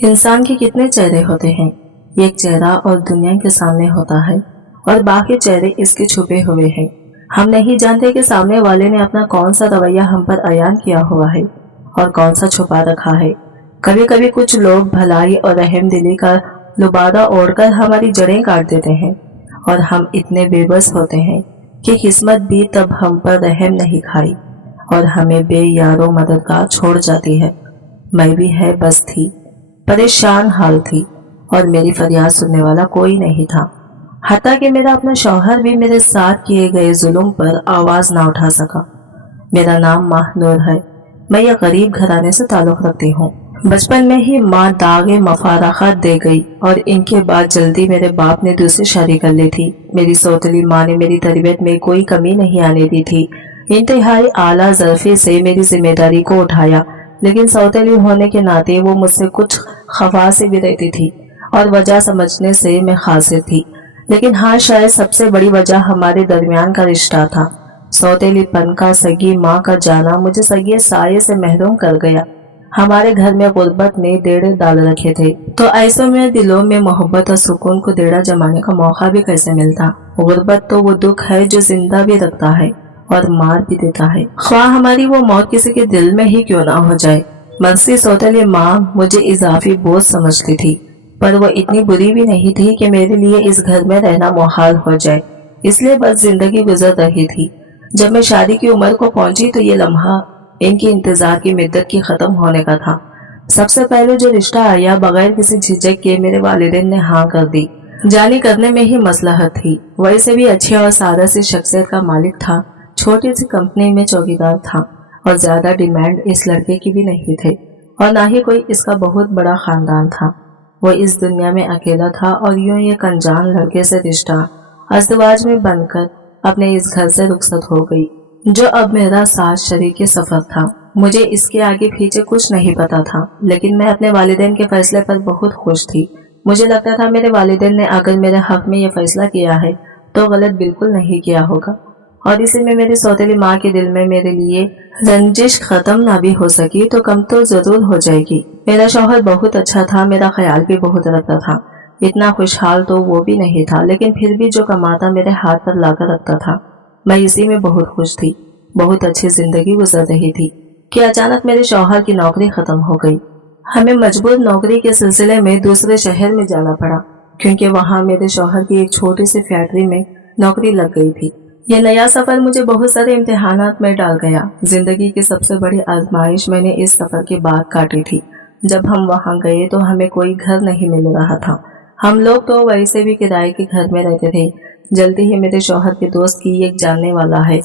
इंसान के कितने चेहरे होते हैं। एक चेहरा और दुनिया के सामने होता है और बाकी चेहरे इसके छुपे हुए हैं। हम नहीं जानते कि सामने वाले ने अपना कौन सा रवैया हम पर अयान किया हुआ है और कौन सा छुपा रखा है। कभी कभी कुछ लोग भलाई और रहम दिली का लुबादा ओढ़कर हमारी जड़ें काट देते हैं और हम इतने बेबस होते हैं कि किस्मत भी तब हम पर रहम नहीं खाई और हमें बेयारो मददगार छोड़ जाती है। मैं भी है बस थी, परेशान हाल थी और मेरी फरियाद सुनने वाला कोई नहीं था। हत्ता कि मेरा अपना शौहर भी मेरे साथ किए गए जुल्म पर आवाज ना उठा सका। मेरा नाम माहनूर है। मैं यह गरीब घराने से ताल्लुक रखती हूँ। बचपन में ही माँ दागे मफारखत दे गई और इनके बाद जल्दी मेरे बाप ने दूसरी शादी कर ली थी। मेरी सौतेली माँ ने मेरी तरबियत में कोई कमी नहीं आने दी थी। इंतहाई आला ज़रफ़े से मेरी जिम्मेदारी को उठाया, लेकिन सौतेली होने के नाते वो मुझसे कुछ खफा से भी रहती थी और वजह समझने से मैं खासिर थी। लेकिन हाँ, शायद सबसे बड़ी वजह हमारे दरमियान का रिश्ता था। सौतेलीपन का सगी माँ का जाना मुझे सगी साये से महरूम कर गया। हमारे घर में गुर्बत ने डेढ़े डाल रखे थे, तो ऐसे में दिलों में मोहब्बत और सुकून को डेढ़ा जमाने का मौका भी कैसे मिलता। गुर्बत तो वो दुख है जो जिंदा भी रखता है और मार भी देता है, ख्वाह हमारी वो मौत किसी के दिल में ही क्यों ना हो जाए। मर्सी सौतेली माँ मुझे इजाफी बोझ समझती थी, पर वो इतनी बुरी भी नहीं थी कि मेरे लिए इस घर में रहना मुहाल हो जाए। इसलिए बस जिंदगी गुजर रही थी। जब मैं शादी की उम्र को पहुंची तो ये लम्हा इनकी इंतजार की मुद्दत की खत्म होने का था। सबसे पहले जो रिश्ता आया, बगैर किसी झिझक के मेरे वालिदैन ने हाँ कर दी। जानी करने में ही मसलहत थी। वैसे भी अच्छी और सादा सी शख्सियत का मालिक था, छोटी सी कंपनी में चौकीदार था और ज्यादा डिमांड इस लड़के की भी नहीं थे और ना ही कोई इसका बहुत बड़ा खानदान था। वो इस दुनिया में अकेला था और यूं ये अनजान लड़के से रिश्ता अज़दवाज में बनकर अपने इस घर से रुखसत हो गई, जो अब मेरा साथ शरीक सफर था। मुझे इसके आगे पीछे कुछ नहीं पता था, लेकिन मैं अपने वालिदैन के फैसले पर बहुत खुश थी। मुझे लगता था मेरे वालिदैन ने अगर मेरे हक में यह फैसला किया है तो गलत बिल्कुल नहीं किया होगा, और इसी में मेरी सौतेली माँ के दिल में मेरे लिए रंजिश खत्म ना भी हो सकी तो कम तो जरूर हो जाएगी। मेरा शौहर बहुत अच्छा था, मेरा ख्याल भी बहुत रखता था। इतना खुशहाल तो वो भी नहीं था, लेकिन फिर भी जो कमाता मेरे हाथ पर लाकर रखता था, मैं इसी में बहुत खुश थी। बहुत अच्छी जिंदगी गुजर रही थी कि अचानक मेरे शौहर की नौकरी खत्म हो गई। हमें मजबूर नौकरी के सिलसिले में दूसरे शहर में जाना पड़ा, क्योंकि वहाँ मेरे शौहर की एक छोटी सी फैक्ट्री में नौकरी लग गई थी। यह नया सफर मुझे बहुत सारे इम्तिहानात में डाल गया। जिंदगी की सबसे बड़ी आजमाइश मैंने इस सफर के बाद काटी थी। जब हम वहाँ गए तो हमें कोई घर नहीं मिल रहा था। हम लोग तो वैसे भी किराए के घर में रहते थे। जल्दी ही मेरे शौहर के दोस्त की एक जानने वाला है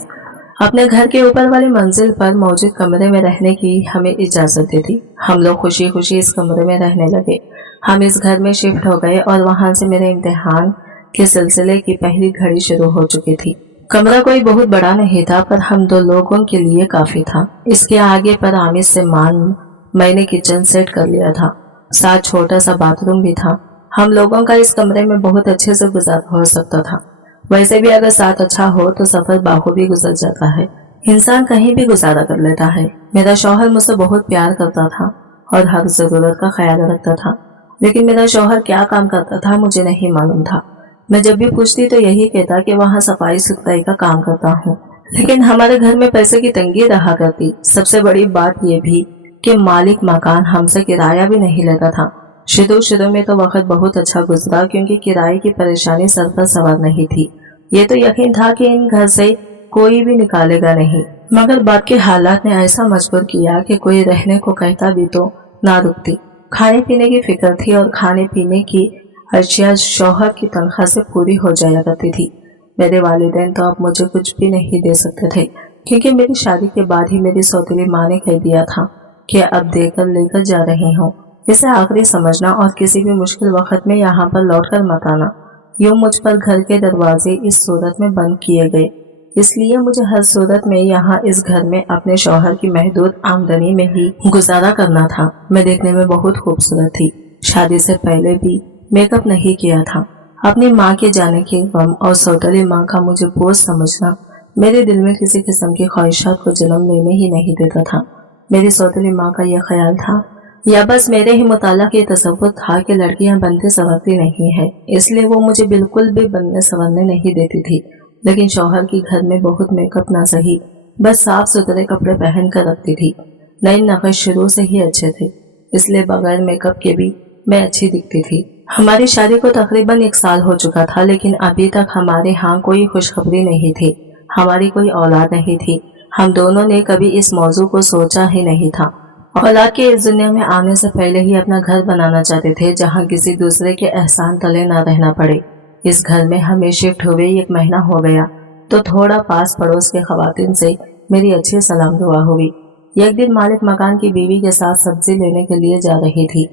अपने घर के ऊपर वाली मंजिल पर मौजूद कमरे में रहने की हमें इजाजत दी थी। हम लोग खुशी खुशी इस कमरे में रहने लगे। हम इस घर में शिफ्ट हो गए और वहाँ से मेरे इम्तिहान के सिलसिले की पहली घड़ी शुरू हो चुकी थी। कमरा कोई बहुत बड़ा नहीं था, पर हम दो लोगों के लिए काफी था। इसके आगे पर आमिर से मान मैंने किचन सेट कर लिया था, साथ छोटा सा बाथरूम भी था। हम लोगों का इस कमरे में बहुत अच्छे से गुजारा हो सकता था। वैसे भी अगर साथ अच्छा हो तो सफर बाखूबी गुजर जाता है, इंसान कहीं भी गुजारा कर लेता है। मेरा शौहर मुझसे बहुत प्यार करता था और हर जरूरत का ख्याल रखता था, लेकिन मेरा शौहर क्या काम करता था मुझे नहीं मालूम था। मैं जब भी पूछती तो यही कहता कि वहाँ सफाई सुथराई का काम करता हूँ, लेकिन हमारे घर में पैसे की तंगी रहा करती। सबसे बड़ी बात यह भी कि मालिक मकान हमसे किराया भी नहीं लेता था। शुरू में तो वक्त बहुत अच्छा गुजरा, क्योंकि किराए की परेशानी सर पर सवार नहीं थी। ये तो यकीन था कि इन घर से कोई भी निकालेगा नहीं, मगर बाद के हालात ने ऐसा मजबूर किया कि कोई रहने को कहता भी तो ना रुकती। खाने पीने की फिक्र थी और खाने पीने की अशिया शौहर की तनख्वाह से पूरी हो जाया करती थी। मेरे वालिदैन तो अब मुझे कुछ भी नहीं दे सकते थे, क्योंकि मेरी शादी के बाद ही मेरी सौतेली माँ ने कह दिया था कि अब देकर लेकर जा रही हूँ, इसे आखिरी समझना और किसी भी मुश्किल वक्त में यहाँ पर लौट कर मत आना। यूं मुझ पर घर के दरवाजे इस सूरत में बंद किए गए, इसलिए मुझे हर सूरत में यहाँ इस घर में अपने शौहर की महदूद आमदनी में ही गुजारा करना था। मैं देखने में बहुत खूबसूरत थी। शादी से पहले भी मेकअप नहीं किया था। अपनी माँ के जाने के गम और सौतेली माँ का मुझे बोझ समझना मेरे दिल में किसी किस्म की ख्वाहिशात को जन्म लेने ही नहीं देता था। मेरी सौतेली माँ का यह ख्याल था या बस मेरे ही मुताला के तसव्वुर था कि लड़कियां बनती संवरती नहीं है, इसलिए वो मुझे बिल्कुल भी बनने संवरने नहीं देती थी। लेकिन शौहर की घर में बहुत मेकअप ना सही, बस साफ सुथरे कपड़े पहन कर रखती थी। नए नक्श शुरू से ही अच्छे थे, इसलिए बगैर मेकअप के भी मैं अच्छी दिखती थी। हमारी शादी को तकरीबन 1 साल हो चुका था, लेकिन अभी तक हमारे यहाँ कोई खुशखबरी नहीं थी। हमारी कोई औलाद नहीं थी। हम दोनों ने कभी इस मौजू को सोचा ही नहीं था। औलाद के इस दुनिया में आने से पहले ही अपना घर बनाना चाहते थे, जहाँ किसी दूसरे के एहसान तले न रहना पड़े। इस घर में हमें शिफ्ट हुए 1 महीना हो गया तो थोड़ा पास पड़ोस के खवातीन से मेरी अच्छी सलाम दुआ हुई। एक दिन मालिक मकान की बीवी के साथ सब्जी लेने के लिए जा रही थी।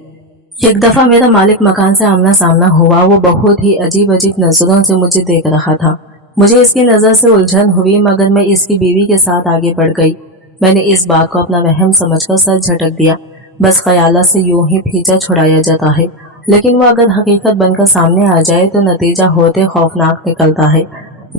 एक दफा मेरा मालिक मकान से आमना सामना हुआ। वो बहुत ही अजीब अजीब नजरों से मुझे देख रहा था। मुझे इसकी नजर से उलझन हुई, मगर मैं इसकी बीवी के साथ आगे बढ़ गई। मैंने इस बात को अपना वहम समझकर सर झटक दिया। बस ख्याला से यूं ही पीछा छुड़ाया जाता है, लेकिन वो अगर हकीकत बनकर सामने आ जाए तो नतीजा होते खौफनाक निकलता है।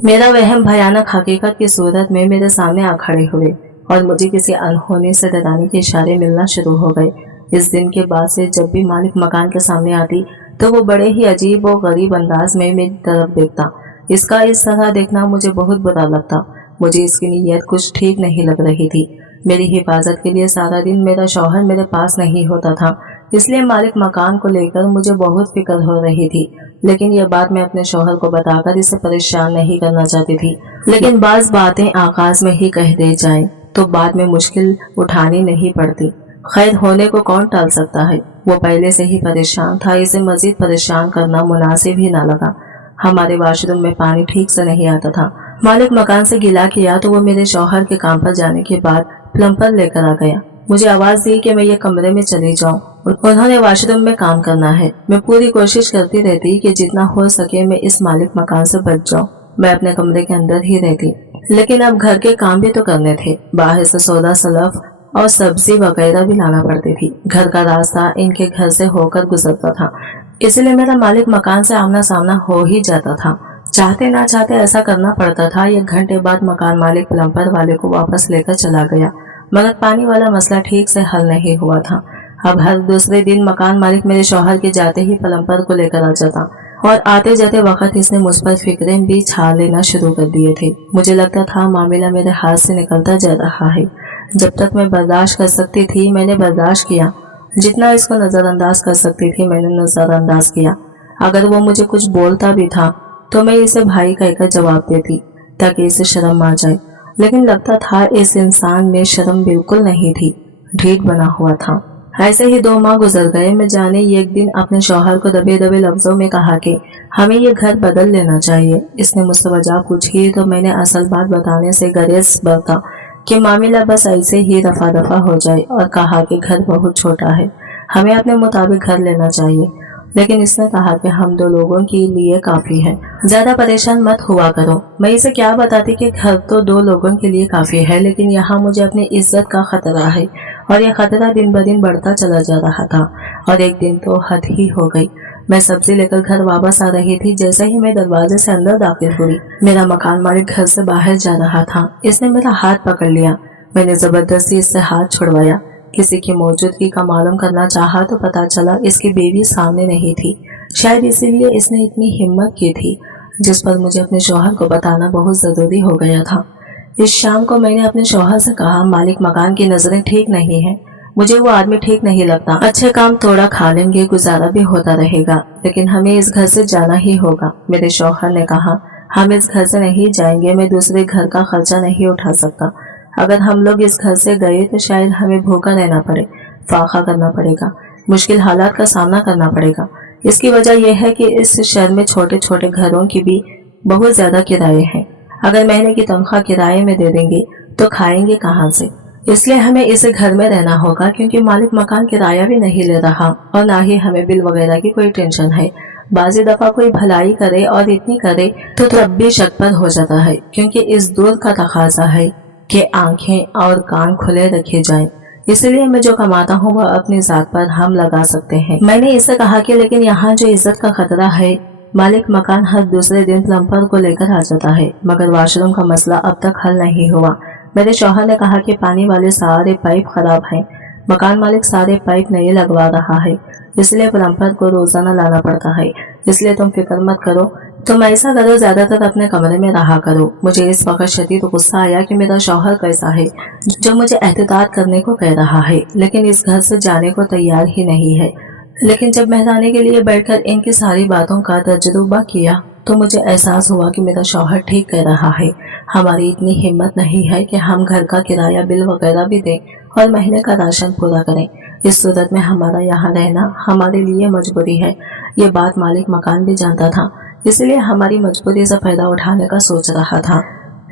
मेरा वहम भयानक हकीकत की सूरत में मेरे सामने आ खड़े हुए और मुझे किसी अनहोनी से डराने के इशारे मिलना शुरू हो गए। इस दिन के बाद से जब भी मालिक मकान के सामने आती तो वो बड़े ही अजीब और गरीब अंदाज में मेरी तरफ देखता। इसका इस तरह देखना मुझे बहुत बुरा लगता। मुझे इसकी नीयत कुछ ठीक नहीं लग रही थी। मेरी हिफाजत के लिए सारा दिन मेरा शौहर मेरे पास नहीं होता था, इसलिए मालिक मकान को लेकर मुझे बहुत फिक्र हो रही थी। लेकिन यह बात मैं अपने शौहर को बताकर इसे परेशान नहीं करना चाहती थी। लेकिन बाज़ बातें आगाज में ही कह दी जाए तो बाद में मुश्किल उठानी नहीं पड़ती। खैर, होने को कौन टाल सकता है। वो पहले से ही परेशान था, इसे मजीद परेशान करना मुनासिब ही ना लगा। हमारे वाशरूम में पानी ठीक से नहीं आता था। मालिक मकान से गिला किया तो वो मेरे शौहर के काम पर जाने के बाद प्लम्बर लेकर आ गया। मुझे आवाज दी कि मैं ये कमरे में चली जाऊं। उन्होंने वाशरूम में काम करना है। मैं पूरी कोशिश करती रहती कि जितना हो सके मैं इस मालिक मकान से बच जाऊं। मैं अपने कमरे के अंदर ही रहती, लेकिन अब घर के काम भी तो करने थे। बाहर से सौदा सलफ और सब्जी वगैरह भी लाना पड़ती थी। घर का रास्ता इनके घर से होकर गुजरता था, इसलिए मेरा मालिक मकान से आमना सामना हो ही जाता था। चाहते ना चाहते ऐसा करना पड़ता था। 1 घंटे बाद मकान मालिक प्लम्बर वाले को वापस लेकर चला गया, मगर पानी वाला मसला ठीक से हल नहीं हुआ था। अब हर दूसरे दिन मकान मालिक मेरे शौहर के जाते ही प्लम्बर को लेकर आ जाता और आते जाते वक्त इसने मुझ पर फिक्रें भी छा लेना शुरू कर दिए थे। मुझे लगता था मामला मेरे हाथ से निकलता जा रहा है। जब तक मैं बर्दाश्त कर सकती थी मैंने बर्दाश्त किया। जितना इसको नजरअंदाज कर सकती थी मैंने नजरअंदाज किया। अगर वो मुझे कुछ बोलता भी था तो मैं इसे भाई कहकर जवाब देती ताकि इसे शर्म आ जाए। लेकिन लगता था इस इंसान में शर्म बिल्कुल नहीं थी, ढीठ बना हुआ था। ऐसे ही 2 माह गुजर गए। मैं जाने एक दिन अपने शौहर को दबे दबे लफ्जों में कहा कि हमें ये घर बदल लेना चाहिए। इसने मुझसे वजह पूछी तो मैंने असल बात बताने से गरेज बरता कि मामला बस ऐसे ही रफा दफा हो जाए और कहा कि घर बहुत छोटा है, हमें अपने मुताबिक घर लेना चाहिए। लेकिन इसने कहा कि हम 2 लोगों के लिए काफी है, ज्यादा परेशान मत हुआ करो। मैं इसे क्या बताती कि घर तो 2 लोगों के लिए काफी है, लेकिन यहाँ मुझे अपनी इज्जत का खतरा है और यह खतरा दिन ब दिन बढ़ता चला जा रहा था। और एक दिन तो हद ही हो गई। मैं सब्जी लेकर घर वापस आ रही थी। जैसे ही मैं दरवाजे से अंदर दाखिल हुई मेरा मकान मालिक घर से बाहर जा रहा था। इसने मेरा हाथ पकड़ लिया। मैंने जबरदस्ती इससे हाथ छुड़वाया। किसी की मौजूदगी का मालूम करना चाहा तो पता चला इसकी बीवी सामने नहीं थी। शायद इसीलिए इसने इतनी हिम्मत की थी, जिस पर मुझे अपने शौहर को बताना बहुत जरूरी हो गया था। इस शाम को मैंने अपने शौहर से कहा, मालिक मकान की नजरें ठीक नहीं है, मुझे वो आदमी ठीक नहीं लगता। अच्छे काम थोड़ा खा लेंगे, गुजारा भी होता रहेगा, लेकिन हमें इस घर से जाना ही होगा। मेरे शौहर ने कहा, हम इस घर से नहीं जाएंगे, मैं दूसरे घर का खर्चा नहीं उठा सकता। अगर हम लोग इस घर से गए तो शायद हमें भूखा रहना पड़े, फाका करना पड़ेगा, मुश्किल हालात का सामना करना पड़ेगा। इसकी वजह यह है कि इस शहर में छोटे छोटे घरों की भी बहुत ज्यादा किराए हैं। अगर महीने की तनख्वाह किराए में दे देंगे तो खाएंगे कहाँ से। इसलिए हमें इस घर में रहना होगा, क्योंकि मालिक मकान किराया भी नहीं ले रहा और ना ही हमें बिल वगैरह की कोई टेंशन है। बाजी दफा कोई भलाई करे और इतनी करे तो तब भी शक पर हो जाता है, क्योंकि इस दौर का तकाजा है कि आंखें और कान खुले रखे जाएं। इसलिए मैं जो कमाता हूँ वह अपनी जात पर हम लगा सकते हैं। मैंने इसे कहा कि लेकिन यहाँ जो इज्जत का खतरा है, मालिक मकान हर दूसरे दिन प्लम्बर को लेकर आ जाता है, मगर वाशरूम का मसला अब तक हल नहीं हुआ। मेरे शौहर ने कहा कि पानी वाले सारे पाइप खराब हैं, मकान मालिक सारे पाइप नए लगवा रहा है, इसलिए प्लम्बर को रोजाना लाना पड़ता है। इसलिए तुम फिक्र मत करो, तुम ऐसा करो, ज्यादातर अपने कमरे में रहा करो। मुझे इस वक्त शदीद गुस्सा आया कि मेरा शौहर कैसा है जो मुझे एहतियात करने को कह रहा है, लेकिन इस घर से जाने को तैयार ही नहीं है। लेकिन जब मेहरानी के लिए बैठकर इनकी सारी बातों का तजुर्बा किया तो मुझे एहसास हुआ कि मेरा शौहर ठीक कह रहा है। हमारी इतनी हिम्मत नहीं है कि हम घर का किराया बिल वगैरह भी दें और महीने का राशन पूरा करें। इस सूरत में हमारा यहाँ रहना हमारे लिए मजबूरी है। ये बात मालिक मकान भी जानता था, इसलिए हमारी मजबूरी से फायदा उठाने का सोच रहा था।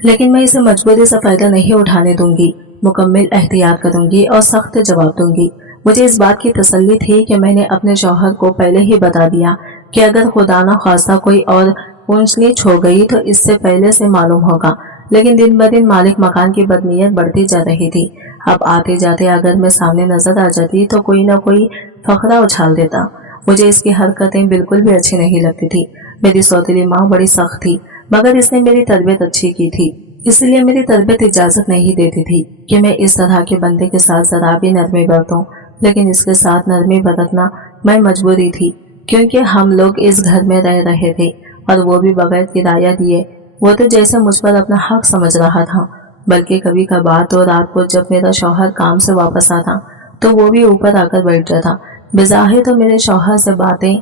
लेकिन मैं इसे मजबूरी से फायदा नहीं उठाने दूंगी, मुकम्मल एहतियात करूंगी और सख्त जवाब दूंगी। मुझे इस बात की तसल्ली थी कि मैंने अपने शौहर को पहले ही बता दिया कि अगर खुदा न खास्ता कोई और ऊंच नीच हो गई तो इससे पहले से मालूम होगा। लेकिन दिन ब दिन मालिक मकान की बदनीयत बढ़ती जा रही थी। अब आते जाते अगर मैं सामने नजर आ जाती तो कोई न कोई फकरा उछाल देता। मुझे इसकी हरकतें बिल्कुल भी अच्छी नहीं लगती थी। मेरी सौतेली माँ बड़ी सख्त थी, मगर इसने मेरी तरबियत अच्छी की थी, इसलिए मेरी तरबियत इजाजत नहीं देती थी कि मैं इस तरह के बंदे के साथ जरा भी नरमी बरतूं। लेकिन इसके साथ नरमी बरतना मैं मजबूरी थी, क्योंकि हम लोग इस घर में रह रहे थे और वो भी बगैर किराया दिए। वो तो जैसे मुझ पर अपना हक समझ रहा था। बल्कि कभी कभार तो रात को जब मेरा शौहर काम से वापस आता तो वो भी ऊपर आकर बैठ जाता। बेज़ाहिर तो मेरे शौहर से बातें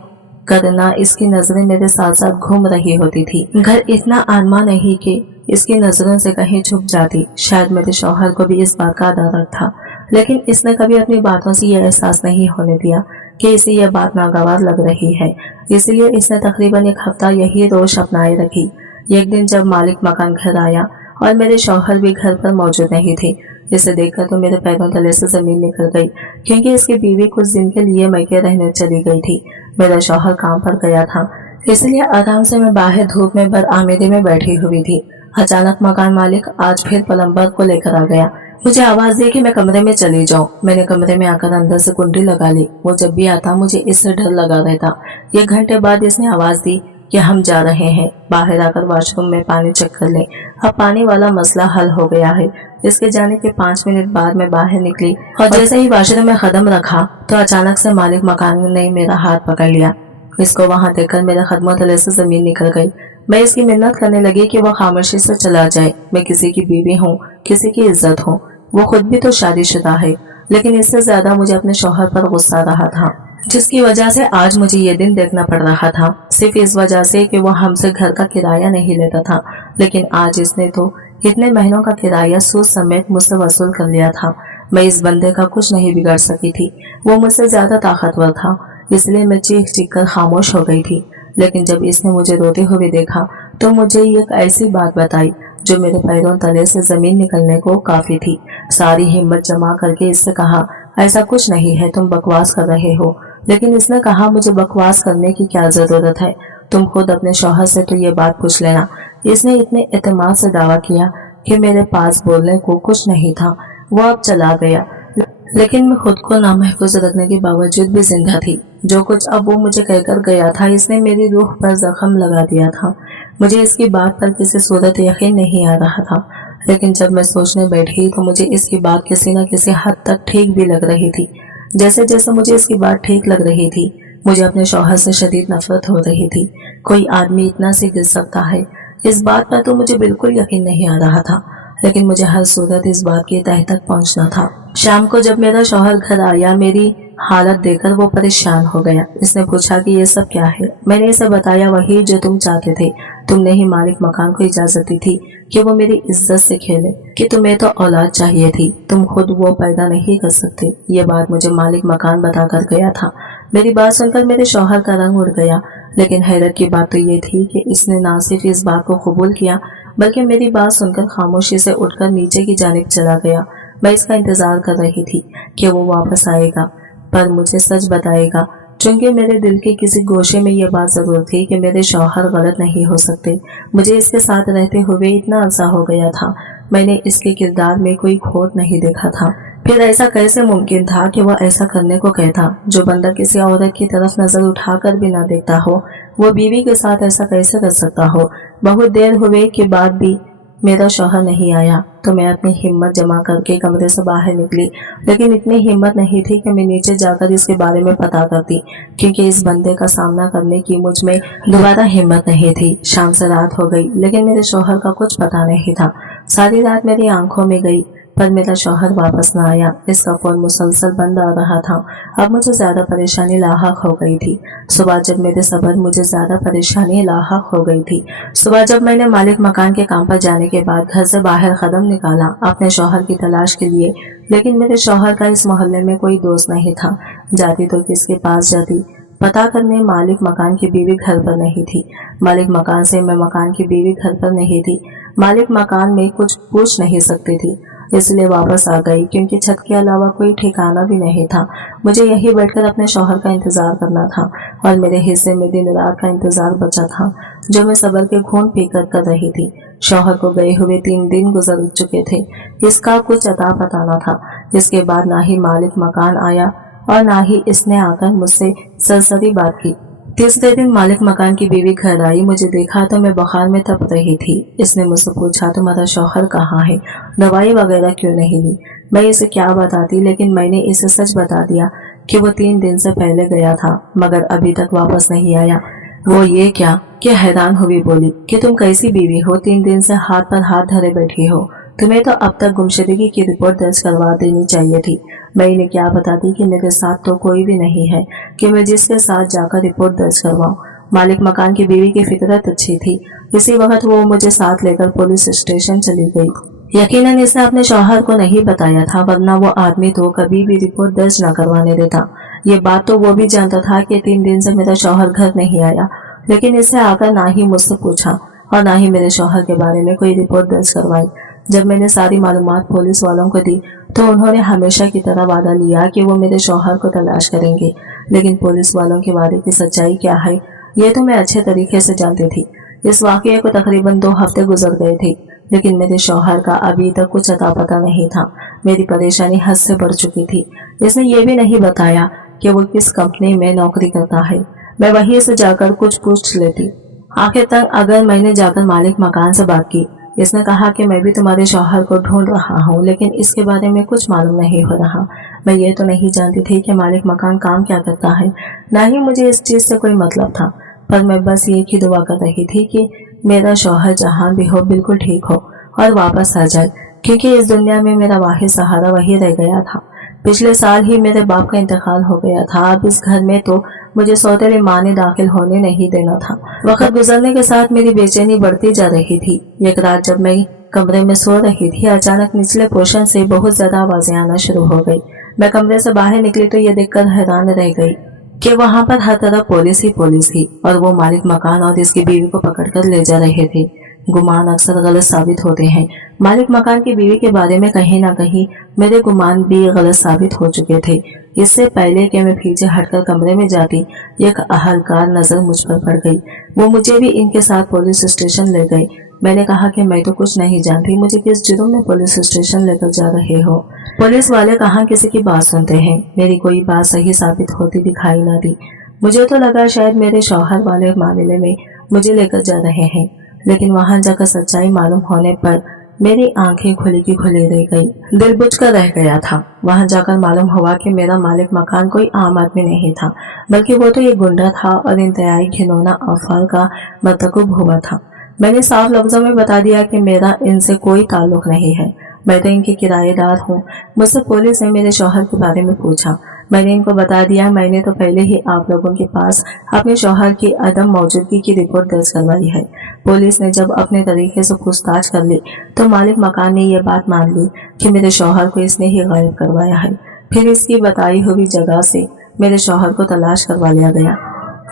करना इसकी नजरें मेरे साथ साथ घूम रही होती थी। घर इतना आरमा नहीं कि इसकी नजरों से कहीं छुप जाती। शायद मेरे शौहर को भी इस बात का डर था, लेकिन इसने कभी अपनी बातों से यह एहसास नहीं होने दिया कि इसे यह बात नागवार लग रही है। इसलिए इसने तकरीबन एक हफ्ता यही रोश अपनाए रखी। एक दिन जब मालिक मकान घर आया और मेरे शौहर भी घर पर मौजूद नहीं थे, इसे देखकर तो मेरे पैरों तले से जमीन निकल गई, क्योंकि इसकी बीवी कुछ दिन के लिए मैके रहने चली गई थी। मेरा शौहर काम पर गया था, इसलिए आराम से मैं बाहर धूप में बरआमदी में बैठी हुई थी। अचानक मकान मालिक आज फिर प्लम्बर को लेकर आ गया। मुझे आवाज दी कि मैं कमरे में चली जाऊं। मैंने कमरे में आकर अंदर से कुंडी लगा ली। वो जब भी आता मुझे इससे डर लगा रहता। 1 घंटे बाद इसने आवाज दी कि हम जा रहे हैं, बाहर आकर वॉशरूम में पानी चेक कर ले। अब पानी वाला मसला हल हो गया है। इसके जाने के 5 मिनट बाद मैं बाहर निकली और जैसे ही वॉशरूम में कदम रखा तो अचानक से मालिक मकान ने मेरा हाथ पकड़ लिया। इसको वहां देखकर मेरे कदमों तले से जमीन निकल गई। मैं इसकी मिन्नत करने लगी कि वह खामोशी से चला जाए। मैं किसी की बीवी हूँ, किसी की इज्जत हूँ। वो खुद भी तो शादीशुदा है, लेकिन इससे ज्यादा मुझे अपने शौहर पर गुस्सा रहा था, जिसकी वजह से आज मुझे ये दिन देखना पड़ रहा था। सिर्फ इस वजह से कि वो हमसे घर का किराया नहीं लेता था, लेकिन आज इसने तो इतने महीनों का किराया सूद समेत मुझसे वसूल कर लिया था। मैं इस बंदे का कुछ नहीं बिगाड़ सकी थी। वो मुझसे ज्यादा ताकतवर था, इसलिए मैं चीख चीख कर खामोश हो गई थी। लेकिन जब इसने मुझे रोते हुए देखा तो मुझे एक ऐसी बात बताई जो मेरे पैरों तले से जमीन निकलने को काफी थी। सारी हिम्मत जमा करके इससे कहा, ऐसा कुछ नहीं है, तुम बकवास कर रहे हो। लेकिन इसने कहा, मुझे बकवास करने की क्या जरूरत है, तुम खुद अपने शौहर से तो ये बात पूछ लेना। इसने इतने एतमाद से दावा किया कि मेरे पास बोलने को कुछ नहीं था। वो अब चला गया, लेकिन मैं खुद को नामहफूज रखने के बावजूद भी जिंदा थी। जो कुछ अब वो मुझे कहकर गया था, इसने मेरी रूह पर जख्म लगा दिया था। मुझे इसकी बात पर किसी सूरत यकीन नहीं आ रहा था, लेकिन जब मैं सोचने बैठी तो मुझे इसकी बात किसी न किसी हद तक ठीक भी लग रही थी। जैसे जैसे मुझे इसकी बात ठीक लग रही थी, मुझे अपने शौहर से शदीद नफरत हो रही थी। कोई आदमी इतना से गिर सकता है, इस बात पर तो मुझे बिल्कुल यकीन नहीं आ रहा था, लेकिन मुझे हर सूरत इस बात की तह तक पहुंचना था। शाम को जब मेरा शौहर घर आया, मेरी हालत देखकर वो परेशान हो गया। इसने पूछा कि ये सब क्या है। मैंने इसे बताया, वही जो तुम चाहते थे। तुमने ही मालिक मकान को इजाजत दी थी कि वो मेरी इज्जत से खेले, कि तुम्हें तो औलाद चाहिए थी, तुम खुद वो पैदा नहीं कर सकते। ये बात मुझे मालिक मकान बता कर गया था। मेरी बात सुनकर मेरे शौहर का रंग उड़ गया, लेकिन हैरत की बात तो ये थी कि इसने न सिर्फ इस बात को कबूल किया, बल्कि मेरी बात सुनकर खामोशी से उठकर नीचे की जानिब चला गया। मैं इसका इंतजार कर रही थी कि वो वापस आएगा, पर मुझे सच बताएगा, चूंकि मेरे दिल के किसी गोशे में यह बात जरूर थी कि मेरे शौहर गलत नहीं हो सकते। मुझे इसके साथ रहते हुए इतना अरसा हो गया था, मैंने इसके किरदार में कोई खोट नहीं देखा था। फिर ऐसा कैसे मुमकिन था कि वह ऐसा करने को कहता? जो बंदा किसी औरत की तरफ नजर उठाकर भी ना देखता हो, वो बीवी के साथ ऐसा कैसे कर सकता हो? बहुत देर हुए के बाद भी मेरा शौहर नहीं आया तो मैं अपनी हिम्मत जमा करके कमरे से बाहर निकली, लेकिन इतनी हिम्मत नहीं थी कि मैं नीचे जाकर इसके बारे में पता करती, क्योंकि इस बंदे का सामना करने की मुझ में दोबारा हिम्मत नहीं थी। शाम से रात हो गई, लेकिन मेरे शौहर का कुछ पता नहीं था। सारी रात मेरी आंखों में गई, पर मेरा शौहर वापस न आया। इसका फोन मुसलसल बंद आ रहा था। अब मुझे ज्यादा परेशानी लाहक हो गई थी। सुबह जब मैंने मालिक मकान के काम पर जाने के बाद घर से बाहर कदम निकाला अपने शौहर की तलाश के लिए, लेकिन मेरे शौहर का इस मोहल्ले में कोई दोस्त नहीं था। जाती तो किसके पास जाती? पता करने मालिक मकान की बीवी घर पर नहीं थी। मालिक मकान से मैं मकान की बीवी घर पर नहीं थी। मालिक मकान में कुछ पूछ नहीं सकती थी, इसलिए वापस आ गई, क्योंकि छत के अलावा कोई ठिकाना भी नहीं था। मुझे यही बैठकर अपने शौहर का इंतजार करना था, और मेरे हिस्से में दिन रात का इंतजार बचा था, जो मैं सब्र के घूंट पीकर कर रही थी। शौहर को गए हुए 3 दिन गुजर चुके थे। इसका कुछ अता पता न था। इसके बाद ना ही मालिक मकान आया और ना ही इसने आकर मुझसे सरसरी बात की। तीसरे दिन मालिक मकान की बीवी घर आई। मुझे देखा तो मैं बुखार में तप रही थी। इसने मुझसे पूछा, तुम्हारा शौहर कहाँ है? दवाई वगैरह क्यों नहीं ली? मैं इसे क्या बताती, लेकिन मैंने इसे सच बता दिया कि वो 3 दिन से पहले गया था, मगर अभी तक वापस नहीं आया। वो ये क्या हैरान हुई बोली कि तुम कैसी बीवी हो, 3 दिन से हाथ पर हाथ धरे बैठी हो। तुम्हें तो अब तक गुमशुदगी की रिपोर्ट दर्ज करवा देनी चाहिए थी। मैं इन्हें क्या बताती कि मेरे साथ तो कोई भी नहीं है कि मैं जिसके साथ जाकर रिपोर्ट दर्ज करवाऊं। मालिक मकान की बीवी की फितरत अच्छी थी। इसी वक्त वो मुझे साथ लेकर पुलिस स्टेशन चली गई। यकीनन इसने अपने शौहर को नहीं बताया था, वरना वो आदमी तो कभी भी रिपोर्ट दर्ज न करवाने देता। ये बात तो वो भी जानता था कि 3 दिन से मेरा शौहर घर नहीं आया, लेकिन इससे आकर ना ही मुझसे पूछा और ना ही मेरे शौहर के बारे में कोई रिपोर्ट दर्ज करवाई। जब मैंने सारी मालूमात पुलिस वालों को दी तो उन्होंने हमेशा की तरह वादा लिया कि वो मेरे शौहर को तलाश करेंगे, लेकिन पुलिस वालों के वादे की सच्चाई क्या है ये तो मैं अच्छे तरीके से जानती थी। इस वाकये को तकरीबन 2 हफ्ते गुजर गए थे, लेकिन मेरे शौहर का अभी तक कुछ अता पता नहीं था। मेरी परेशानी हद से बढ़ चुकी थी। इसने ये भी नहीं बताया कि वो किस कंपनी में नौकरी करता है। मैं वहीं से जाकर कुछ पूछ लेती। आखिर तक अगर मैंने जाकर मालिक मकान से बात की, इसने कहा कि मैं भी तुम्हारे शौहर को ढूंढ रहा हूँ, लेकिन इसके बारे में कुछ मालूम नहीं हो रहा। मैं ये तो नहीं जानती थी कि मालिक मकान काम क्या करता है, ना ही मुझे इस चीज से कोई मतलब था, पर मैं बस एक ही दुआ कर रही थी कि मेरा शौहर जहाँ भी हो बिल्कुल ठीक हो और वापस आ जाए, क्योंकि इस दुनिया में मेरा वाहिद सहारा वही रह गया था। पिछले साल ही मेरे बाप का इंतकाल हो गया था। अब इस घर में तो मुझे सौतेली माँ ने दाखिल होने नहीं देना था। वक्त गुजरने के साथ मेरी बेचैनी बढ़ती जा रही थी। एक रात जब मैं कमरे में सो रही थी, अचानक निचले पोर्शन से बहुत ज्यादा आवाजें आना शुरू हो गई। मैं कमरे से बाहर निकली तो ये देखकर हैरान रह गई कि वहाँ पर हर तरफ पुलिस ही पुलिस थी, और वो मालिक मकान और इसकी बीवी को पकड़कर ले जा रहे थे। गुमान अक्सर गलत साबित होते हैं। मालिक मकान की बीवी के बारे में कहीं ना कहीं मेरे गुमान भी गलत साबित हो चुके थे। इससे पहले कि मैं पीछे हटकर कमरे में जाती, एक अहलकार नजर मुझ पर पड़ गई। वो मुझे भी इनके साथ पुलिस स्टेशन ले गए। मैंने कहा कि मैं तो कुछ नहीं जानती, मुझे किस जुर्म में पुलिस स्टेशन लेकर जा रहे हो? पुलिस वाले कहाँ किसी की बात सुनते हैं। मेरी कोई बात सही साबित होती दिखाई ना दी। मुझे तो लगा शायद मेरे शौहर वाले मामले में मुझे लेकर जा रहे हैं, लेकिन वहां जाकर सच्चाई मालूम होने पर मेरी आंखें खुली की खुली रह गई। दिल बुझ कर रह गया था। वहां जाकर मालूम हुआ कि मेरा मालिक मकान कोई आम आदमी नहीं था, बल्कि वो तो एक गुंडा था और इंतहाई घिनौना अफाल का मरतकब हुआ था। मैंने साफ लफ्जों में बता दिया कि मेरा इनसे कोई ताल्लुक नहीं है, मैं तो इनकी किराएदार हूँ। मुझसे पुलिस ने मेरे शौहर के बारे में पूछा। मैंने इनको बता दिया मैंने तो पहले ही आप लोगों के पास अपने शौहर की अदम मौजूदगी की रिपोर्ट दर्ज करवाई है। पुलिस ने जब अपने तरीके से पूछताछ कर ली तो मालिक मकान ने यह बात मान ली कि मेरे शौहर को इसने ही गायब करवाया है। फिर इसकी बताई हुई जगह से मेरे शौहर को तलाश करवा लिया गया।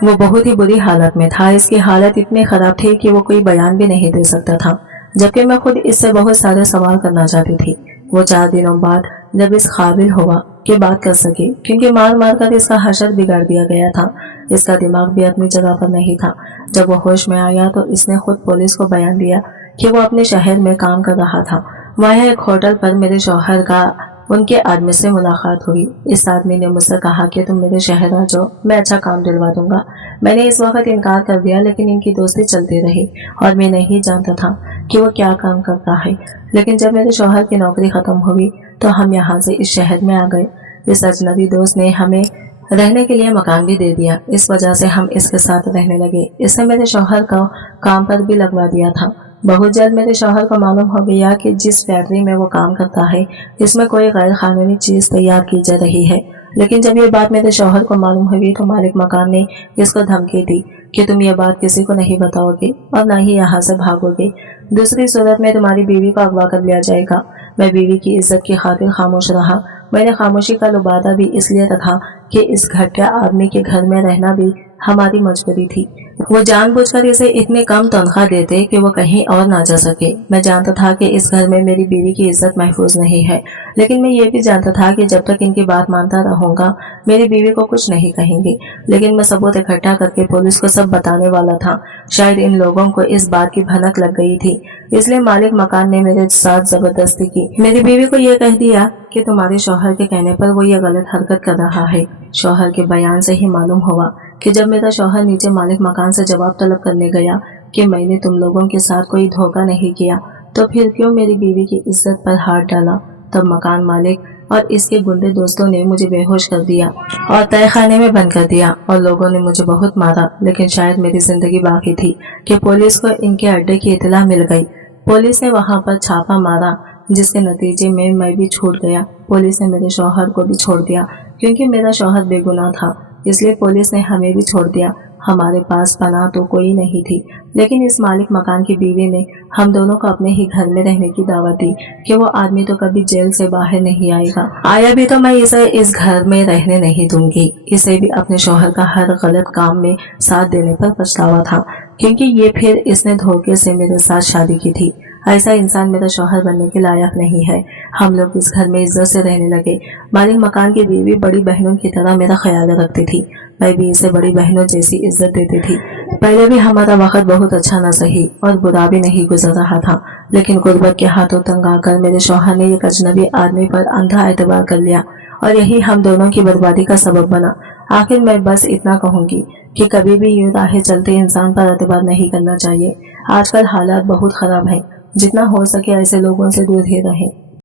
वो बहुत ही बुरी हालत में था। इसकी हालत इतनी खराब थी कि वो कोई बयान भी नहीं दे सकता था, जबकि मैं खुद इससे बहुत सारे सवाल करना चाहती थी। वो 4 दिनों बाद जब इस काबिल हुआ कि बात कर सके, क्योंकि मार मार कर इसका हशर बिगाड़ दिया गया था, इसका दिमाग भी अपनी जगह पर नहीं था। जब वो होश में आया तो इसने खुद पुलिस को बयान दिया कि वो अपने शहर में काम कर रहा था। वहाँ एक होटल पर मेरे शौहर का ان کے آدمی سے ملاقات ہوئی۔ اس آدمی نے مجھ سے کہا کہ تم میرے شہر آ جاؤ، میں اچھا کام دلوا دوں گا۔ میں نے اس وقت انکار کر دیا، لیکن ان کی دوستی چلتی رہی اور میں نہیں جانتا تھا کہ وہ کیا کام کرتا ہے۔ لیکن جب میرے شوہر کی نوکری ختم ہوئی تو ہم یہاں سے اس شہر میں آ گئے۔ اس اجنبی دوست نے ہمیں رہنے کے لیے مکان بھی دے دیا، اس وجہ سے ہم اس کے ساتھ رہنے لگے۔ اس نے میرے شوہر کو کام پر بھی لگوا دیا تھا۔ بہت جلد میرے شوہر کو معلوم ہو گیا کہ جس فیکٹری میں وہ کام کرتا ہے اس میں کوئی غیر قانونی چیز تیار کی جا رہی ہے۔ لیکن جب یہ بات میرے شوہر کو معلوم ہوئی تو مالک مکان نے اس کو دھمکی دی کہ تم یہ بات کسی کو نہیں بتاؤ گے اور نہ ہی یہاں سے بھاگو گے، دوسری صورت میں تمہاری بیوی کو اغوا کر لیا جائے گا۔ میں بیوی کی عزت کی خاطر خاموش رہا۔ میں نے خاموشی کا لبادہ بھی اس لیے رکھا کہ اس گھٹیا آدمی کے گھر میں رہنا بھی ہماری مجبوری تھی۔ وہ جان بوجھ کر اسے اتنی کم تنخواہ دیتے کہ وہ کہیں اور نہ جا سکے۔ میں جانتا تھا کہ اس گھر میں میری بیوی کی عزت محفوظ نہیں ہے، لیکن میں یہ بھی جانتا تھا کہ جب تک ان کی بات مانتا رہوں گا میری بیوی کو کچھ نہیں کہیں گے۔ لیکن میں ثبوت اکٹھا کر کے پولیس کو سب بتانے والا تھا۔ شاید ان لوگوں کو اس بات کی بھنک لگ گئی تھی، اس لیے مالک مکان نے میرے ساتھ زبردستی کی۔ میری بیوی کو یہ کہہ دیا کہ تمہارے شوہر کے کہنے پر وہ یہ غلط حرکت کر رہا ہے۔ شوہر کے بیان سے ہی معلوم ہوا کہ جب میرا شوہر نیچے مالک مکان سے جواب طلب کرنے گیا کہ میں نے تم لوگوں کے ساتھ کوئی دھوکہ نہیں کیا تو پھر کیوں میری بیوی کی عزت پر ہاتھ ڈالا، تب مکان مالک اور اس کے گنڈے دوستوں نے مجھے بے ہوش کر دیا اور تہہ خانے میں بند کر دیا اور لوگوں نے مجھے بہت مارا۔ لیکن شاید میری زندگی باقی تھی کہ پولیس کو ان کے اڈے کی اطلاع مل گئی۔ پولیس نے وہاں پر چھاپا مارا جس کے نتیجے میں بھی چھوٹ گیا۔ پولیس نے میرے شوہر کو بھی چھوڑ دیا کیونکہ میرا شوہر بے گناہ تھا، اس لیے پولیس نے ہمیں بھی چھوڑ دیا۔ ہمارے پاس پناہ تو کوئی نہیں تھی، لیکن اس مالک مکان کی بیوی نے ہم دونوں کو اپنے ہی گھر میں رہنے کی دعوت دی کہ وہ آدمی تو کبھی جیل سے باہر نہیں آئے گا، آیا بھی تو میں اسے اس گھر میں رہنے نہیں دوں گی۔ اسے بھی اپنے شوہر کا ہر غلط کام میں ساتھ دینے پر پچھتاوا تھا، کیونکہ یہ پھر اس نے دھوکے سے میرے ساتھ شادی کی تھی۔ ایسا انسان میرا شوہر بننے کے لائق نہیں ہے۔ ہم لوگ اس گھر میں عزت سے رہنے لگے۔ مالک مکان کی بیوی بڑی بہنوں کی طرح میرا خیال رکھتی تھی، میں بھی اسے بڑی بہنوں جیسی عزت دیتی تھی۔ پہلے بھی ہمارا وقت بہت اچھا نہ سہی اور برا بھی نہیں گزر رہا تھا، لیکن غربت کے ہاتھوں تنگ آ کر میرے شوہر نے ایک اجنبی آدمی پر اندھا اعتبار کر لیا اور یہی ہم دونوں کی بربادی کا سبب بنا۔ آخر میں بس اتنا کہوں گی کہ کبھی بھی یوں راہ چلتے انسان پر اعتبار نہیں کرنا چاہیے۔ آج کل حالات بہت خراب ہیں، جتنا ہو سکے ایسے لوگوں سے دور ہی رہیں۔